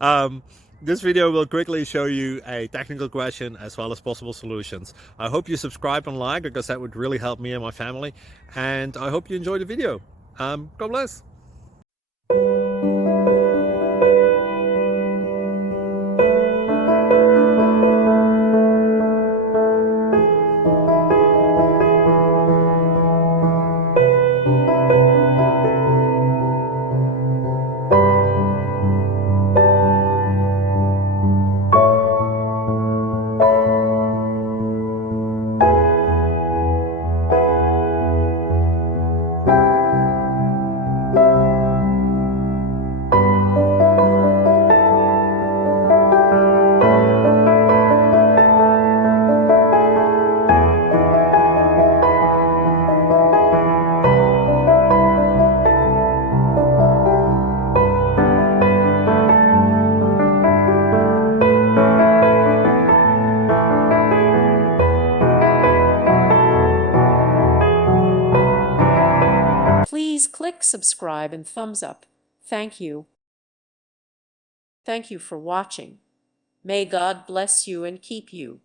um, this video will quickly show you a technical question as well as possible solutions. I hope you subscribe and like because that would really help me and my family. And I hope you enjoy the video. God bless. Please click subscribe and thumbs up. Thank you. Thank you for watching. May God bless you and keep you.